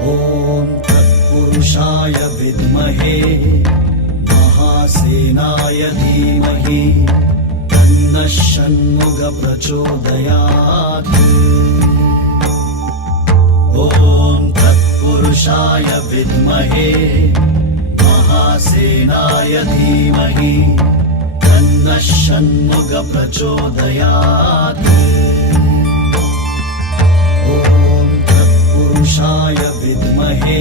ॐ तत्पुरुषाय विद्महे महासेनाय धीमहि तन्नः षण्मुख प्रचोदयात्। ॐ तत्पुरुषाय विद्महे महासेनाय धीमहि तन्नः षण्मुख प्रचोदयात्। ॐ तत्पुरुषाय विद्महे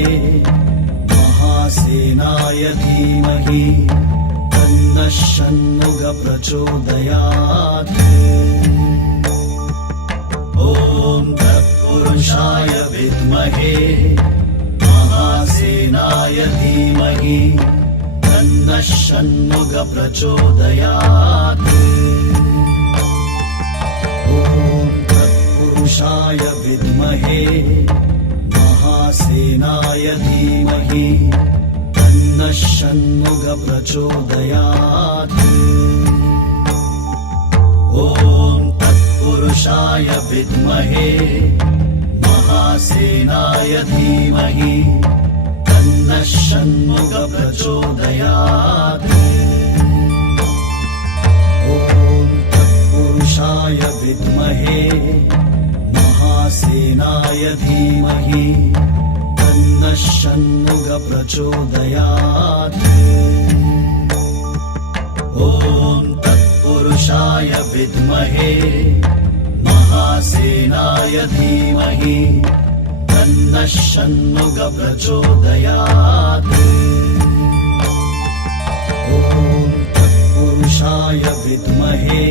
महासेनाय धीमहि तन्नः षण्मुख प्रचोदयात्। ॐ तत्पुरुषाय विद्महे महासेनाय धीमहि तन्नः षण्मुख प्रचोदयात्। ॐ तत्पुरुषाय विद्महे महासेनाय धीमहि तन्नः षण्मुख प्रचोदयात्। ॐ तत्पुरुषाय विद्महे महासेनाय धीमहि तन्नः षण्मुख प्रचोदयात्। ॐ तत्पुरुषाय विद्महे महासेनाय धीमहि तन्नः षण्मुख प्रचोदयात्। ॐ तत्पुरुषाय विद्महे महासेनाय धीमहि तन्नः षण्मुख प्रचोदयात्। ॐ तत्पुरुषाय विद्महे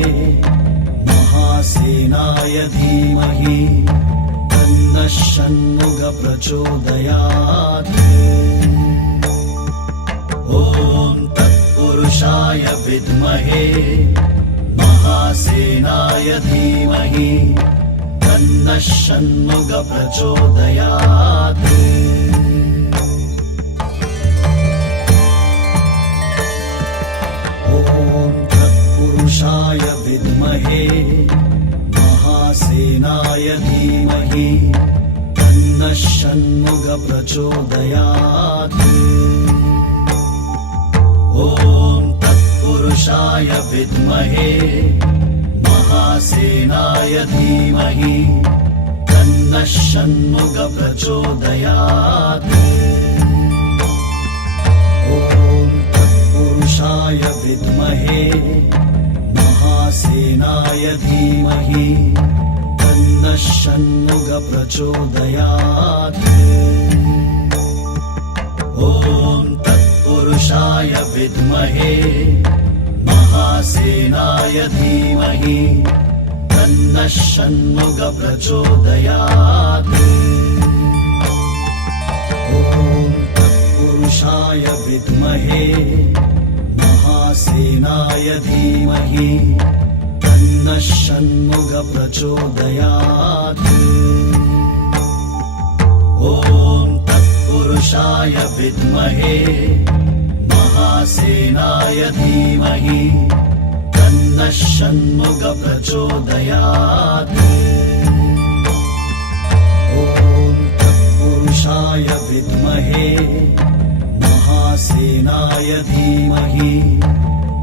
महासेनाय धीमहि तन्नः षण्मुख प्रचोदयात्। ॐ तत्पुरुषाय विद्महे महासेनाय धीमहि तन्नः षण्मुख प्रचोदयात्। ॐ तत्पुरुषाय विद्महे महासेनाय धीमहि तन्नः षण्मुख प्रचोदयात्। ॐ तत्पुरुषाय विद्महे महासेनाय धीमहि तन्नः षण्मुख प्रचोदयात्। ॐ तत्पुरुषाय विद्महे महासेनाय धीमहि तन्नः षण्मुख प्रचोदयात्। ॐ तत्पुरुषाय विद्महे महासेनाय धीमहि तन्नः षण्मुख प्रचोदयात्। ॐ तत्पुरुषाय विद्महे महासेनाय धीमहि तन्नः षण्मुख प्रचोदयात्। ॐ तत्पुरुषाय विद्महे महासेनाय धीमहि तन्नः षण्मुख प्रचोदयात्। ॐ तत्पुरुषाय विद्महे महासेनाय धीमहि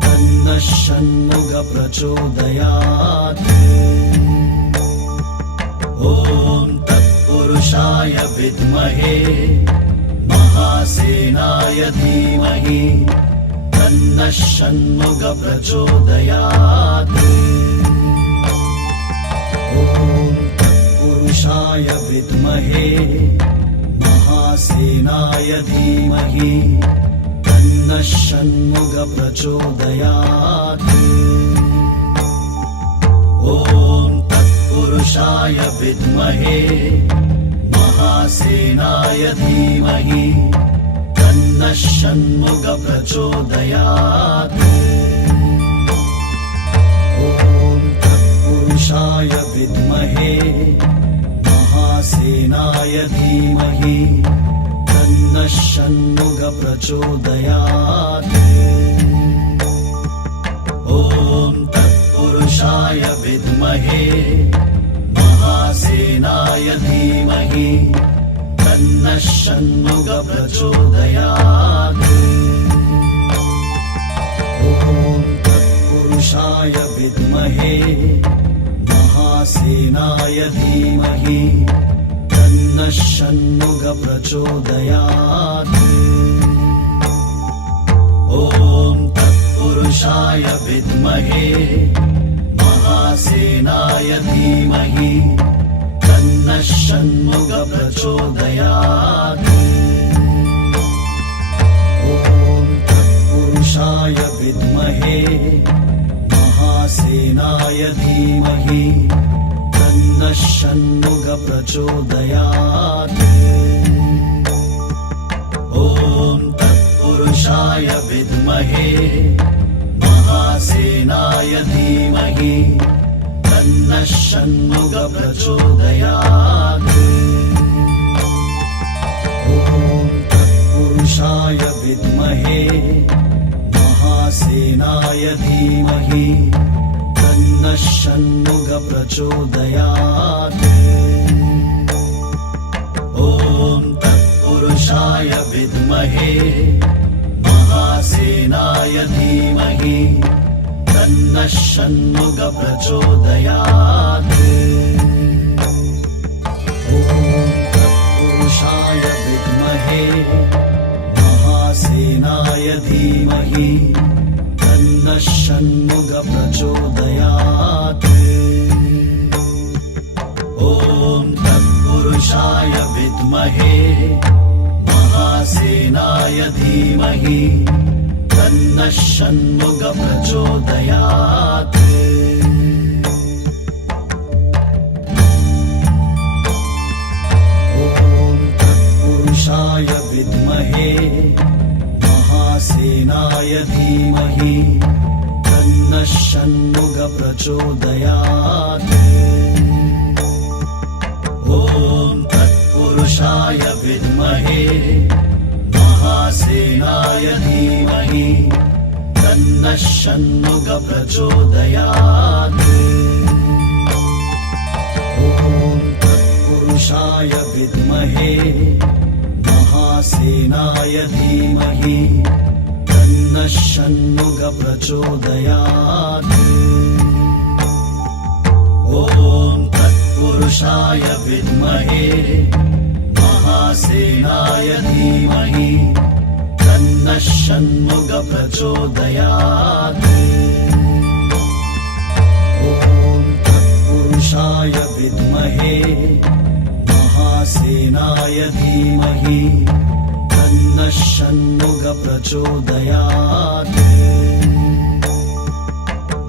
तन्नः षण्मुख प्रचोदयात्। ॐ तत्पुरुषाय विद्महे महासेनाय धीमहि तन्नः षण्मुख प्रचोदयात्। ॐ तत्पुरुषाय विद्महे महासेनाय धीमहि तन्नः षण्मुख प्रचोदयात्। ॐ तत्पुरुषाय विद्महे महासेनाय धीमहि तन्नः षण्मुख प्रचोदयात्। ॐ तत्पुरुषाय विद्महे महासेनाय धीमहि तन्नः षण्मुख प्रचोदयात्। ॐ तत्पुरुषाय विद्महे महासेनाय धीमहि तन्नः षण्मुख प्रचोदयात्। ॐ तत्पुरुषाय विद्महे महासेनाय धीमहि तन्नः षण्मुख प्रचोदयात्। ॐ तत्पुरुषाय विद्महे महासेनाय धीमहि तन्नः षण्मुख प्रचोदयात्। ॐ तत्पुरुषाय विद्महे महासेनाय धीमहि तन्नः षण्मुख प्रचोदयात्। ॐ तत्पुरुषाय विद्महे महासेनाय धीमहि तन्नः षण्मुख प्रचोदयात्। ॐ तत्पुरुषाय विद्महे महासेनाय धीमहि तन्नः षण्मुख प्रचोदयात्। ॐ तत्पुरुषाय विद्महे महासेनाय धीमहि तन्नः षण्मुख प्रचोदयात्। ॐ तत्पुरुषाय विद्महे महासेनाय धीमहि तन्नः षण्मुख प्रचोदयात्। ॐ तत्पुरुषाय विद्महे महासेनाय धीमहि तन्नः षण्मुख प्रचोदयात्। ॐ तत्पुरुषाय विद्महे महासेनाय धीमहि तन्नः षण्मुख प्रचोदयात्। ॐ तत्पुरुषाय विद्महे महासेनाय धीमहि तन्नः षण्मुख प्रचोदयात्। ॐ तत्पुरुषाय विद्महे महासेनाय धीमहि तन्नः षण्मुख प्रचोदयात्। ॐ तत्पुरुषाय विद्महे महासेनाय धीमहि तन्नः षण्मुख प्रचोदयात्। ॐ तत्पुरुषाय विद्महे महासेनाय धीमहि तन्नः षण्मुख प्रचोदयात्।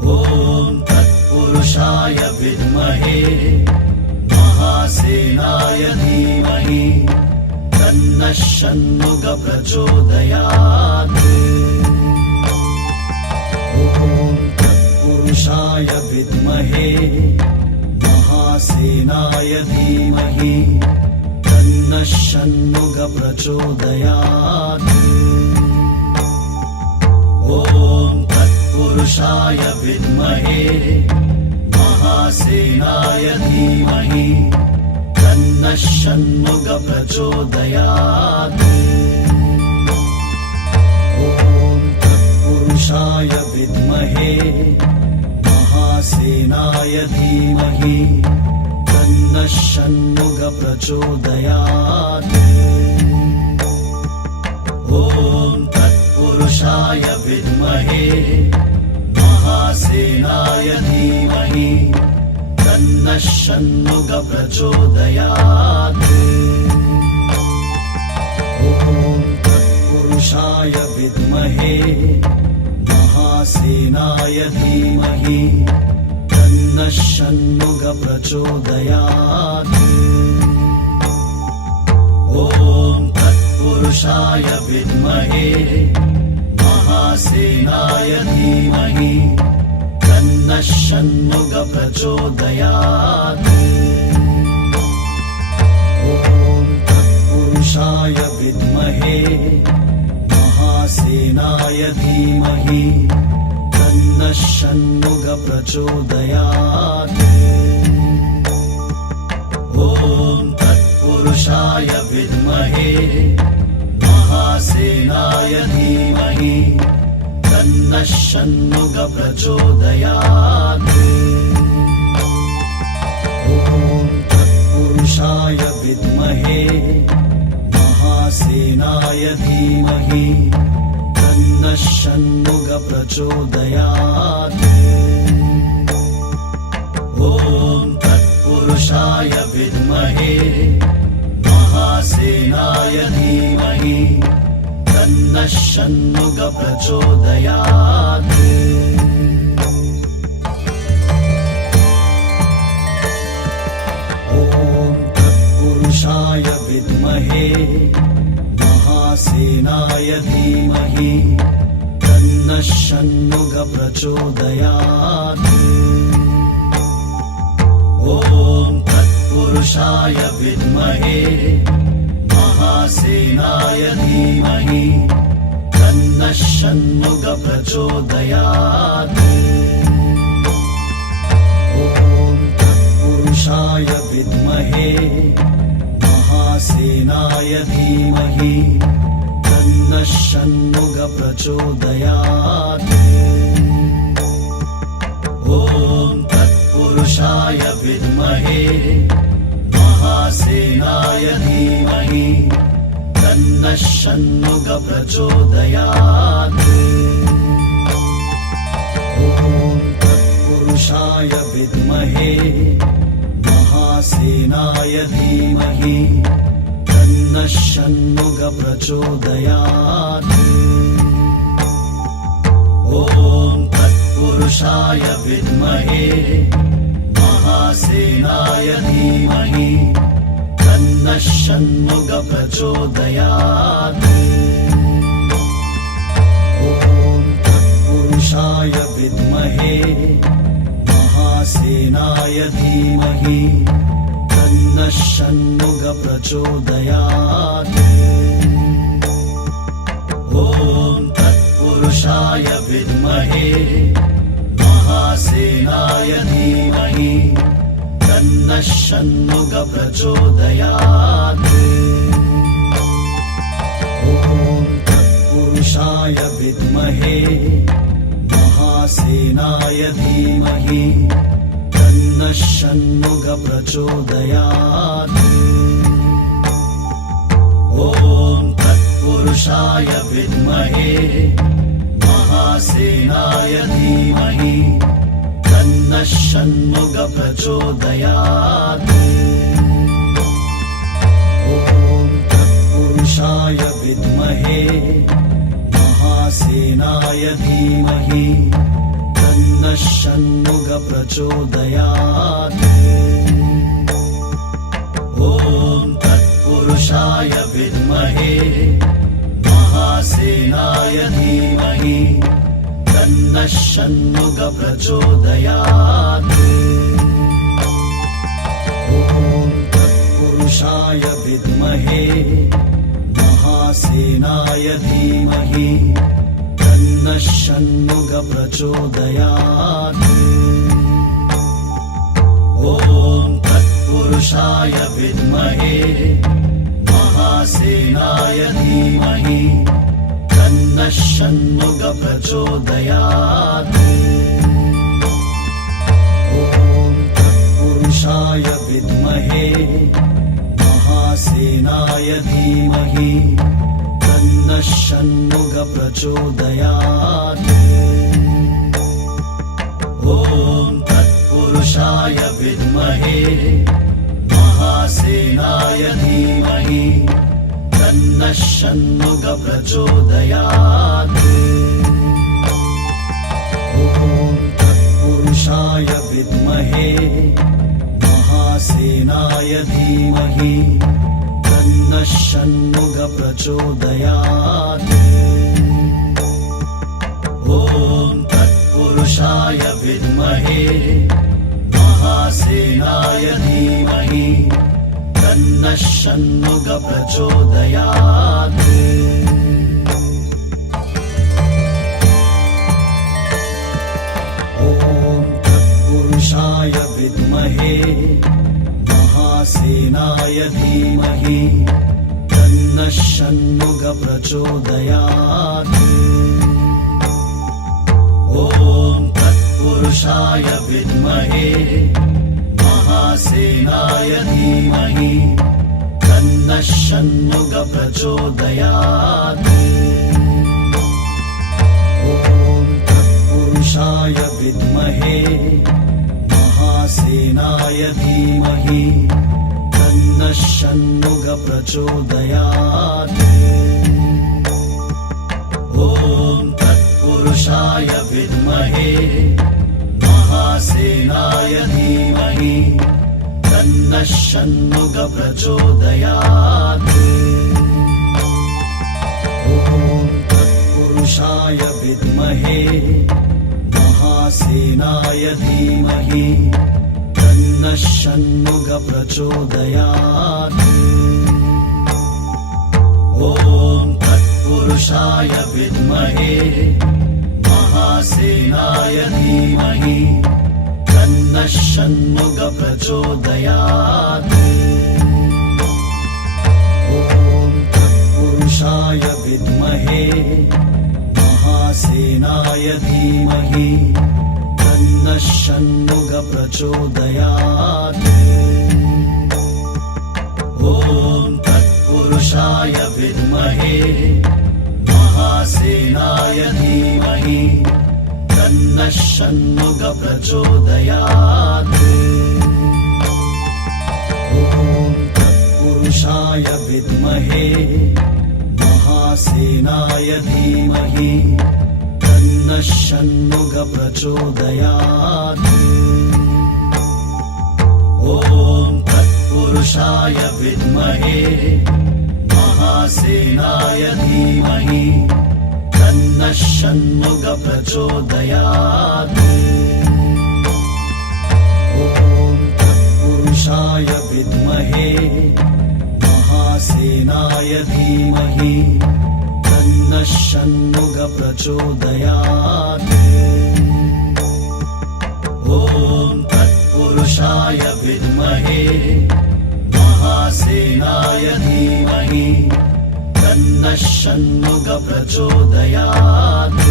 ॐ तत्पुरुषाय विद्महे महासेनाय धीमहि तन्नः षण्मुख प्रचोदयात्। ॐ तत्पुरुषाय विद्महे महासेनाय धीमहि तन्नः षण्मुख प्रचोदयात्। ॐ तत्पुरुषाय विद्महे महासेनाय धीमहि तन्नः षण्मुख प्रचोदयात्। ॐ तत्पुरुषाय विद्महे महासेनाय धीमहि तन्नः षण्मुख प्रचोदयात्। ॐ तत्पुरुषाय विद्महे महासेनाय धीमहि तन्नः षण्मुख प्रचोदयात्। ॐ तत्पुरुषाय विद्महे महासेनाय धीमहि तन्नः षण्मुख प्रचोदयात्। ॐ तत्पुरुषाय विद्महे महासेनाय धीमहि तन्नः षण्मुख प्रचोदयात्। ॐ तत्पुरुषाय विद्महे महासेनाय धीमहि तन्नः षण्मुख प्रचोदयात्। ॐ तत्पुरुषाय विद्महे महासेनाय धीमहि तन्नः षण्मुखः प्रचोदयात्। ॐ तत्पुरुषाय विद्महे महासेनाय धीमहि तन्नः षण्मुखः प्रचोदयात्। ॐ तत्पुरुषाय विद्महे महासेनाय धीमहि तन्नः षण्मुखः प्रचोदयात्। ॐ तत्पुरुषाय विद्महे महासेनाय धीमहि तन्नः षण्मुखः प्रचोदयात्। ॐ तत्पुरुषाय विद्महे महासेनाय धीमहि तन्नः षण्मुखः प्रचोदयात्। ॐ तत्पुरुषाय विद्महे महासेनाय धीमहि तन्नः षण्मुखः प्रचोदयात्। ॐ तत्पुरुषाय विद्महे महासेनाय धीमहि तन्नः षण्मुखः प्रचोदयात्। ॐ तत्पुरुषाय विद्महे महासेनाय धीमहि तन्नः षण्मुखः प्रचोदयात्। ॐ तत्पुरुषाय विद्महे महासेनाय धीमहि तन्नः षण्मुखः प्रचोदयात्। ॐ तत्पुरुषाय विद्महे महासेनाय धीमहि तन्नः षण्मुखः प्रचोदयात्। ॐ तत्पुरुषाय विद्महे महासेनाय धीमहि तन्नः षण्मुखः प्रचोदयात्। ॐ तत्पुरुषाय विद्महे महासेनाय धीमहि तन्नः षण्मुखः प्रचोदयात्। ॐ तत्पुरुषाय विद्महे महासेनाय धीमहि तन्नः षण्मुखः प्रचोदयात्। ॐ तत्पुरुषाय विद्महे महासेनाय धीमहि तन्नः षण्मुखः प्रचोदयात्। ॐ तत्पुरुषाय विद्महे महासेनाय धीमहि तन्नः षण्मुखः प्रचोदयात्। ॐ तत्पुरुषाय विद्महे महासेनाय धीमहि तन्नः षण्मुखः प्रचोदयात्। ॐ तत्पुरुषाय विद्महे महासेनाय धीमहि तन्नः षण्मुखः प्रचोदयात्। ॐ तत्पुरुषाय विद्महे महासेनाय धीमहि तन्नः षण्मुखः प्रचोदयात्। ॐ तत्पुरुषाय विद्महे महासेनाय धीमहि तन्नः षण्मुखः प्रचोदयात्। ॐ तत्पुरुषाय विद्महे महासेनाय धीमहि तन्नः षण्मुखः प्रचोदयात्। ॐ तत्पुरुषाय विद्महे महासेनाय धीमहि तन्नः षण्मुखः प्रचोदयात्। ॐ तत्पुरुषाय विद्महे महासेनाय धीमहि तन्नः षण्मुख प्रचोदयात्। ॐ तत्पुरुषाय विद्महे महासेनाय धीमहि तन्नः षण्मुख प्रचोदयात्। ॐ तत्पुरुषाय विद्महे महासेनाय धीमहि तन्नः षण्मुख प्रचोदयात्। ॐ तत्पुरुषाय विद्महे महासेनाय धीमहि तन्नः षण्मुख प्रचोदयात्। ॐ तत्पुरुषाय विद्महे महासेनाय धीमहि तन्नः षण्मुख प्रचोदयात्। ॐ तत्पुरुषाय विद्महे महासेनाय धीमहि तन्नः षण्मुख प्रचोदयात्। ॐ तत्पुरुषाय विद्महे महासेनाय धीमहि तन्नः षण्मुख प्रचोदयात्। ॐ तत्पुरुषाय विद्महे महासेनाय धीमहि तन्नः षण्मुख प्रचोदयात्। ॐ तत्पुरुषाय विद्महे महासेनाय धीमहि तन्नः षण्मुख प्रचोदयात्। ॐ तत्पुरुषाय विद्महे महासेनाय धीमहि तन्नः षण्मुख प्रचोदयात्। ॐ तत्पुरुषाय विद्महे महासेनाय धीमहि तन्नः षण्मुख प्रचोदयात्। ॐ तत्पुरुषाय विद्महे महासेनाय धीमहि तन्नः षण्मुख प्रचोदयात्।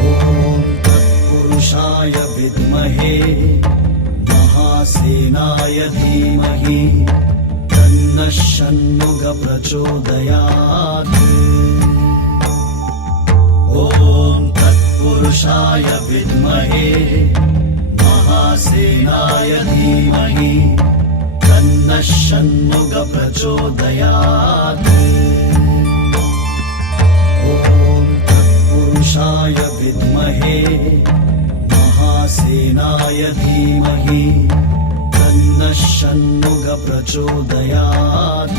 ॐ तत्पुरुषाय विद्महे महासेनाय धीमहि तन्नः षण्मुख प्रचोदयात्। ॐ तत्पुरुषाय विद्महे महासेनाय धीमहि तन्नः षण्मुख प्रचोदयात्। ॐ तत्पुरुषाय विद्महे महासेनाय धीमहि तन्नः षण्मुख प्रचोदयात्।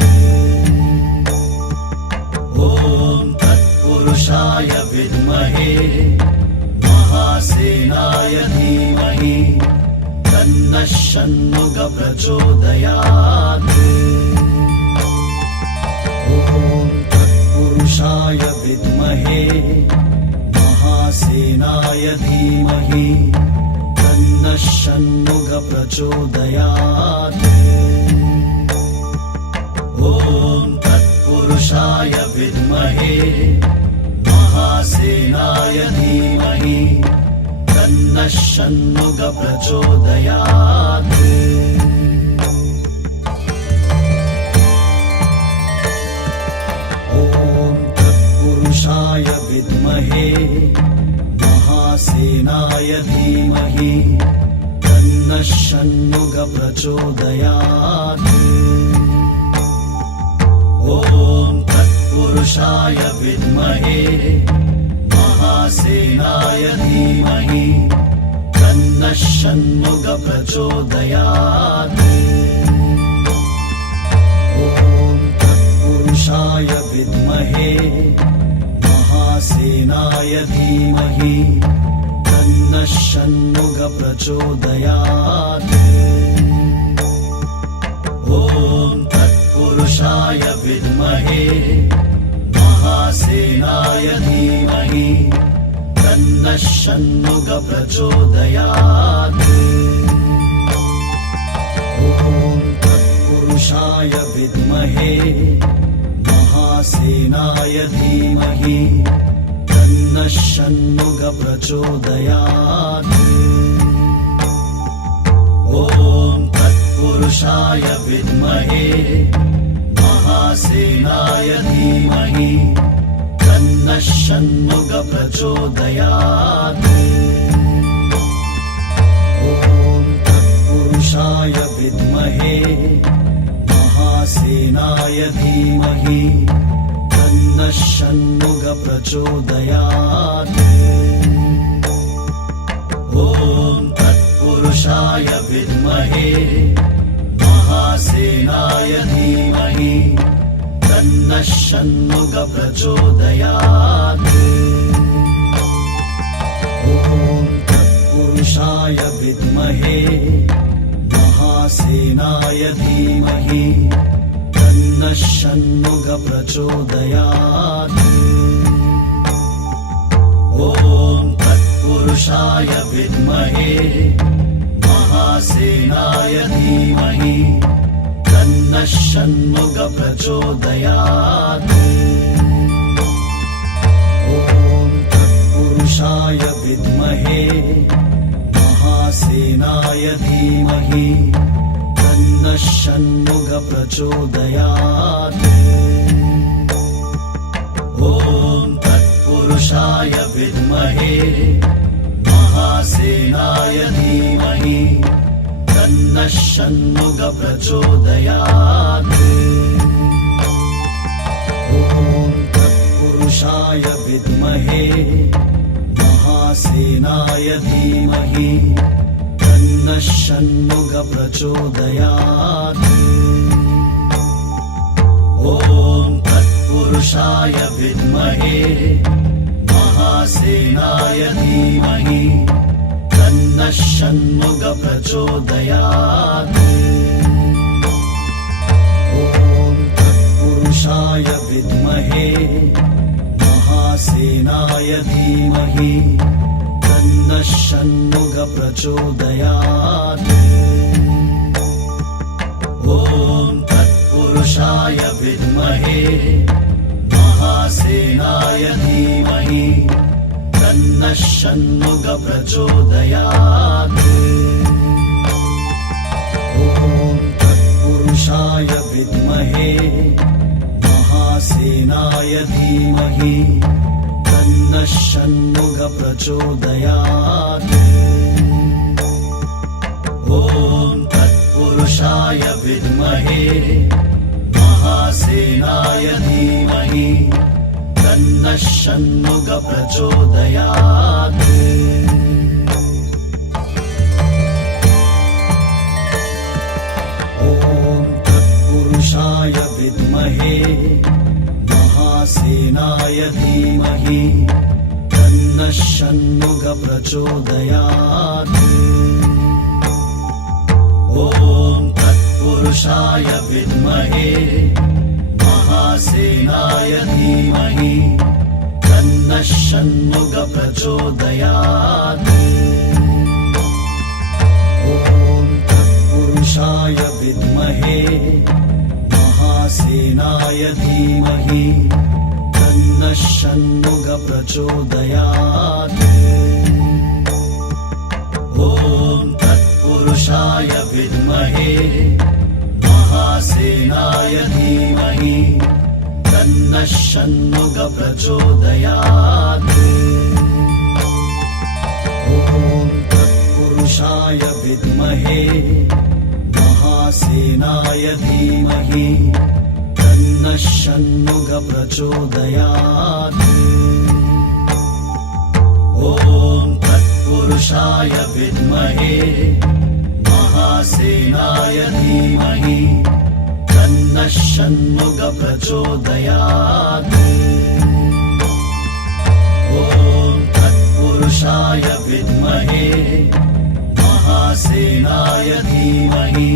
ॐ तत्पुरुषाय विद्महे महासेनाय धीमहि तन्नः षण्मुख प्रचोदयात्। ॐ तत्पुरुषाय विद्महे महासेनाय धीमहि तन्नः षण्मुख प्रचोदयात्। ॐ तत्पुरुषाय विद्महे महासेनाय धीमहि तन्नः षण्मुख प्रचोदयात्। ॐ तत्पुरुषाय विद्महे महासेनाय धीमहि तन्नः षण्मुख प्रचोदयात्। ॐ तत्पुरुषाय विद्महे महासेनाय धीमहि तन्नः षण्मुख प्रचोदयात्। ॐ तत्पुरुषाय विद्महे महासेनाय धीमहि तन्नः षण्मुख प्रचोदयात्। ॐ तत्पुरुषाय विद्महे महासेनाय धीमहि तन्नः षण्मुख प्रचोदयात्। ॐ तत्पुरुषाय विद्महे महासेनाय धीमहि तन्नः षण्मुख प्रचोदयात्। ॐ तत्पुरुषाय विद्महे महासेनाय धीमहि तन्नः षण्मुख प्रचोदयात्। ॐ तत्पुरुषाय विद्महे महासेनाय धीमहि तन्नः षण्मुख प्रचोदयात्। ॐ तत्पुरुषाय विद्महे महासेनाय धीमहि तन्नः षण्मुख प्रचोदयात्। ॐ तत्पुरुषाय विद्महे महासेनाय धीमहि तन्नः षण्मुख प्रचोदयात्। ॐ तत्पुरुषाय विद्महे महासेनाय धीमहि तन्नः षण्मुख प्रचोदयात्। ॐ तत्पुरुषाय विद्महे महासेनाय धीमहि तन्नः षण्मुख प्रचोदयात्। ॐ तत्पुरुषाय विद्महे महासेनाय धीमहि तन्नः षण्मुख प्रचोदयात्। ॐ तत्पुरुषाय विद्महे महासेनाय धीमहि तन्नः षण्मुख प्रचोदयात्। ॐ तत्पुरुषाय विद्महे महासेनाय धीमहि तन्नः षण्मुख प्रचोदयात्। ॐ तत्पुरुषाय विद्महे महासेनाय धीमहि तन्नः षण्मुख प्रचोदयात्। ॐ तत्पुरुषाय विद्महे महासेनाय धीमहि तन्नः षण्मुख प्रचोदयात्। ॐ तत्पुरुषाय विद्महे महासेनाय धीमहि तन्नः षण्मुख प्रचोदयात्। ॐ तत्पुरुषाय विद्महे महासेनाय धीमहि तन्नः षण्मुख प्रचोदयात्। ॐ तत्पुरुषाय विद्महे महासेनाय धीमहि तन्नः षण्मुख प्रचोदयात्। ॐ तत्पुरुषाय विद्महे महासेनाय धीमहि तन्नः षण्मुख प्रचोदयात्। ॐ तत्पुरुषाय विद्महे महासेनाय धीमहि तन्नः षण्मुख प्रचोदयात्। ॐ तत्पुरुषाय विद्महे महासेनाय धीमहि तन्नः षण्मुख प्रचोदयात्। ॐ तत्पुरुषाय विद्महे महासेनाय धीमहि तन्नः षण्मुख प्रचोदयात्। ॐ तत्पुरुषाय विद्महे महासेनाय धीमहि तन्नः षण्मुख प्रचोदयात्। ॐ तत्पुरुषाय विद्महे महासेनाय धीमहि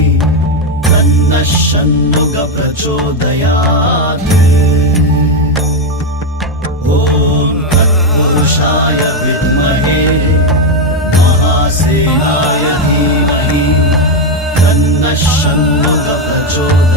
तन्नः षण्मुख प्रचोदयात्। ॐ तत्पुरुषाय विद्महे महासेनाय धीमहि तन्नः षण्मुख प्रचोदयात्।